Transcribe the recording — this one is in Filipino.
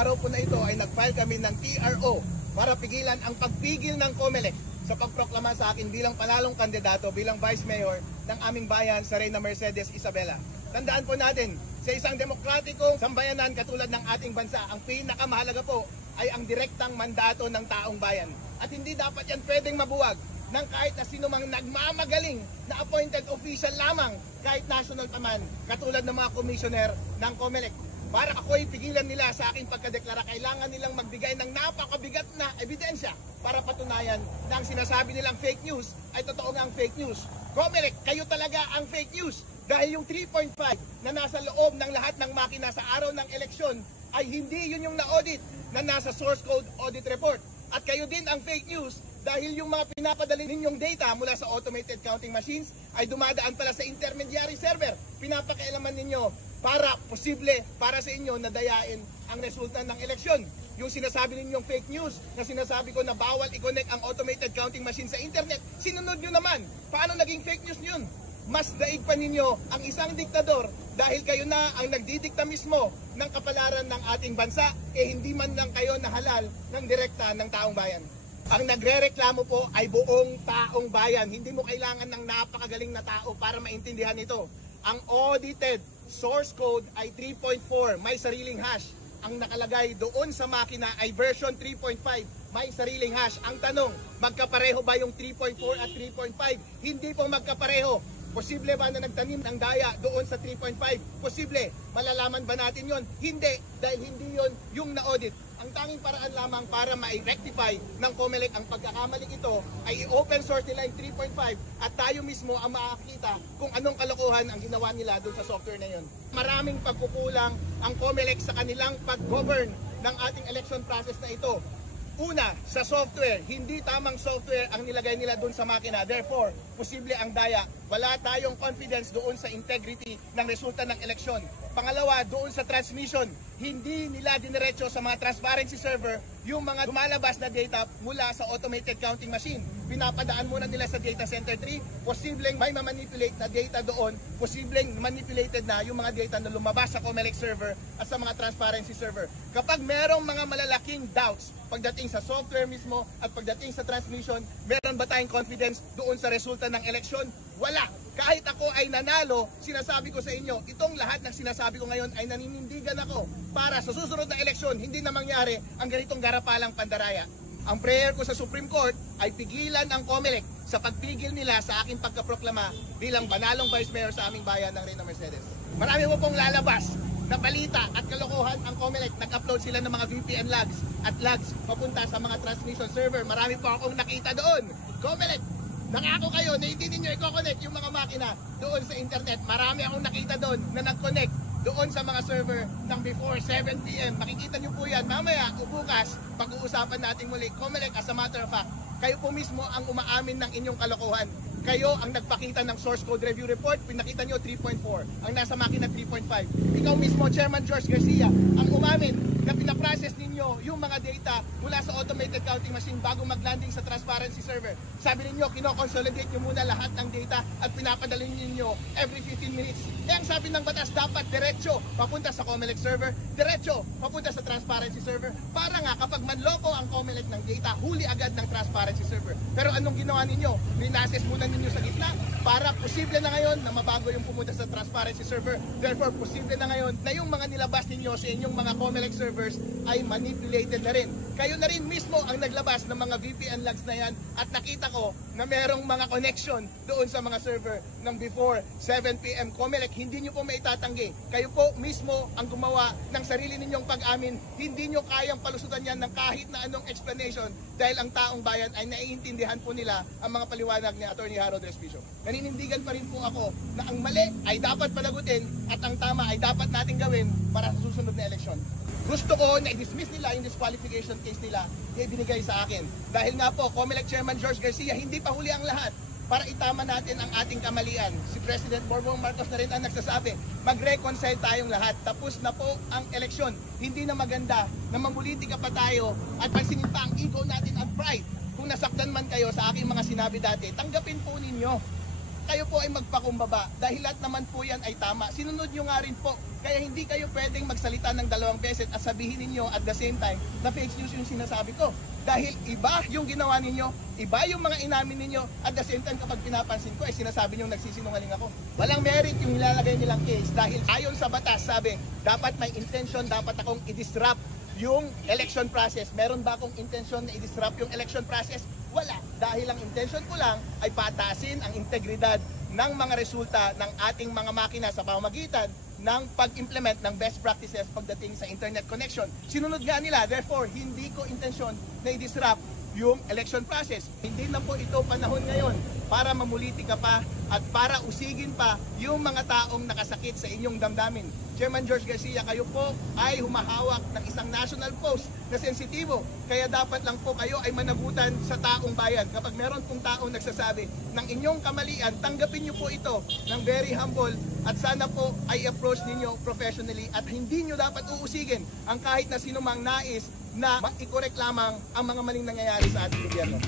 Araw po na ito ay nag-file kami ng TRO para pigilan ang pagpigil ng COMELEC sa pagproklama sa akin bilang panalong kandidato bilang Vice Mayor ng aming bayan sa Reina Mercedes Isabela. Tandaan po natin, sa isang demokratikong sambayanan katulad ng ating bansa, ang pinakamahalaga po ay ang direktang mandato ng taong bayan. At hindi dapat yan pwedeng mabuwag ng kahit na sino mang nagmamagaling na appointed official lamang, kahit national pa man, katulad ng mga commissioner ng COMELEC. Para ako'y pigilan nila sa aking pagkadeklara, kailangan nilang magbigay ng napakabigat na ebidensya para patunayan na ang sinasabi nilang fake news ay totoo nga ang fake news. COMELEC, kayo talaga ang fake news dahil yung 3.5 na nasa loob ng lahat ng makina sa araw ng eleksyon ay hindi yun yung na-audit na nasa source code audit report. At kayo din ang fake news dahil yung mga pinapadali ninyong data mula sa automated counting machines ay dumadaan pala sa intermediary server. Pinapakialaman ninyo para posible para sa inyo na dayain ang resulta ng eleksyon. Yung sinasabi ninyong fake news na sinasabi ko na bawal i-connect ang automated counting machine sa internet, sinunod nyo naman. Paano naging fake news yun? Mas daig pa ninyo ang isang diktador dahil kayo na ang nagdidikta mismo ng kapalaran ng ating bansa, hindi man lang kayo nahalal ng direkta ng taong bayan. Ang nagrereklamo po ay buong taong bayan. Hindi mo kailangan ng napakagaling na tao para maintindihan ito. Ang audited source code ay 3.4, may sariling hash. Ang nakalagay doon sa makina ay version 3.5, may sariling hash. Ang tanong, magkapareho ba yung 3.4 at 3.5? Hindi po magkapareho. Posible ba na nagtanim ng daya doon sa 3.5? Posible. Malalaman ba natin yon? Hindi, dahil hindi yon yung na-audit. Ang tanging paraan lamang para ma-rectify ng COMELEC ang pagkakamaling ito ay i-open source nila yung 3.5 at tayo mismo ang makakita kung anong kalokohan ang ginawa nila doon sa software na yon. Maraming pagkukulang ang COMELEC sa kanilang pag-govern ng ating election process na ito. Una, sa software, hindi tamang software ang nilagay nila doon sa makina. Therefore, posible ang daya. Wala tayong confidence doon sa integrity ng resulta ng eleksyon. Pangalawa, doon sa transmission, hindi nila diniretso sa mga transparency server yung mga lumalabas na data mula sa automated counting machine. Pinapadaan muna nila sa data center 3, posibleng may ma-manipulate na data doon, posibleng manipulated na yung mga data na lumabas sa COMELEC server at sa mga transparency server. Kapag merong mga malalaking doubts pagdating sa software mismo at pagdating sa transmission, meron ba tayong confidence doon sa resulta ng eleksyon? Wala. Kahit ako ay nanalo, sinasabi ko sa inyo, itong lahat ng sinasabi ko ngayon ay naninindigan ako para sa susunod na eleksyon, hindi na mangyari ang ganitong garapalang pandaraya. Ang prayer ko sa Supreme Court ay pigilan ang COMELEC sa pagpigil nila sa aking pagkaproklama bilang banalong Vice Mayor sa aming bayan ng Reina Mercedes. Marami mo pong lalabas na balita at kalokohan ang COMELEC. Nag-upload sila ng mga VPN logs at logs papunta sa mga transmission server. Marami po akong nakita doon. COMELEC, nangako kayo na hindi ninyo i-connect yung mga makina doon sa internet. Marami akong nakita doon na nag-connect doon sa mga server ng before 7 PM. Makikita nyo po yan mamaya o bukas pag-uusapan natin muli. COMELEC, as a matter of fact, kayo po mismo ang umaamin ng inyong kalokohan. Kayo ang nagpakita ng source code review report, pinakita nyo 3.4, ang nasa makina 3.5. Ikaw mismo, Chairman George Garcia, ang umamin na pinaprocess ninyo yung mga data mula sa automated counting machine bago mag-landing sa transparency server. Sabi ninyo, kino-consolidate nyo muna lahat ng data at pinapadala ninyo every 15 minutes. Eh, ang sabi ng batas, dapat diretso papunta sa COMELEC server, diretso papunta sa transparency server, para nga kapag manloko ang COMELEC ng data, huli agad ng transparency server. Pero anong ginawa ninyo? Rinassess muna ninyo sa gitna para posible na ngayon na mabago yung pumunta sa transparency server. Therefore, posible na ngayon na yung mga nilabas ninyo sa inyong mga COMELEC servers ay manipulated na rin. Kayo na rin mismo ang naglabas ng mga VPN logs na yan at nakita ko na merong mga connection doon sa mga server ng before 7 PM. COMELEC, hindi nyo po maitatanggi. Kayo po mismo ang gumawa ng sarili ninyong pag-amin. Hindi nyo kayang palusutan yan ng kahit na anong explanation dahil ang taong bayan ay naiintindihan po nila ang mga paliwanag ni Atty. Harold Respicio. Naninindigan pa rin po ako na ang mali ay dapat panagutin at ang tama ay dapat natin gawin para sa susunod na eleksyon. Gusto ko na i-dismiss nila yung disqualification case nila na ibinigay sa akin. Dahil nga po, COMELEC Chairman George Garcia, hindi pa huli ang lahat para itama natin ang ating kamalian. Si President Bongbong Marcos na rin ang nagsasabi, mag-reconcile tayong lahat. Tapos na po ang eleksyon. Hindi na maganda na mamulitika pa tayo at pansinin pa ang ego natin at pride. Kung nasaktan man kayo sa aking mga sinabi dati, tanggapin po ninyo. kayo po ay magpakumbaba dahil lahat naman po yan ay tama. Sinunod nyo nga rin po. Kaya hindi kayo pwedeng magsalita ng 2 beses at sabihin ninyo at the same time na fake news yung sinasabi ko. Dahil iba yung ginawa ninyo, iba yung mga inamin ninyo, at the same time kapag pinapansin ko ay sinasabi nyo nagsisinungaling ako. Walang merit yung nilalagay nilang case dahil ayon sa batas sabi, dapat may intention, dapat akong i-disrupt yung election process. Meron ba akong intention na i-disrupt yung election process? Wala. Dahil ang intention ko lang ay patasin ang integridad ng mga resulta ng ating mga makina sa pamamagitan ng pag-implement ng best practices pagdating sa internet connection. Sinunod nga nila, therefore, hindi ko intensyon na i-disrupt yung election process. Hindi na po ito panahon ngayon para mamulitika pa at para usigin pa yung mga taong nakasakit sa inyong damdamin. Chairman George Garcia, kayo po ay humahawak ng isang national post na sensitibo. Kaya dapat lang po kayo ay managutan sa taong bayan. Kapag meron pong taong nagsasabi ng inyong kamalian, tanggapin niyo po ito ng very humble at sana po ay approach ninyo professionally at hindi nyo dapat uusigin ang kahit na sinumang nais na i-correct lamang ang mga maling nangyayari sa ating gobyerno.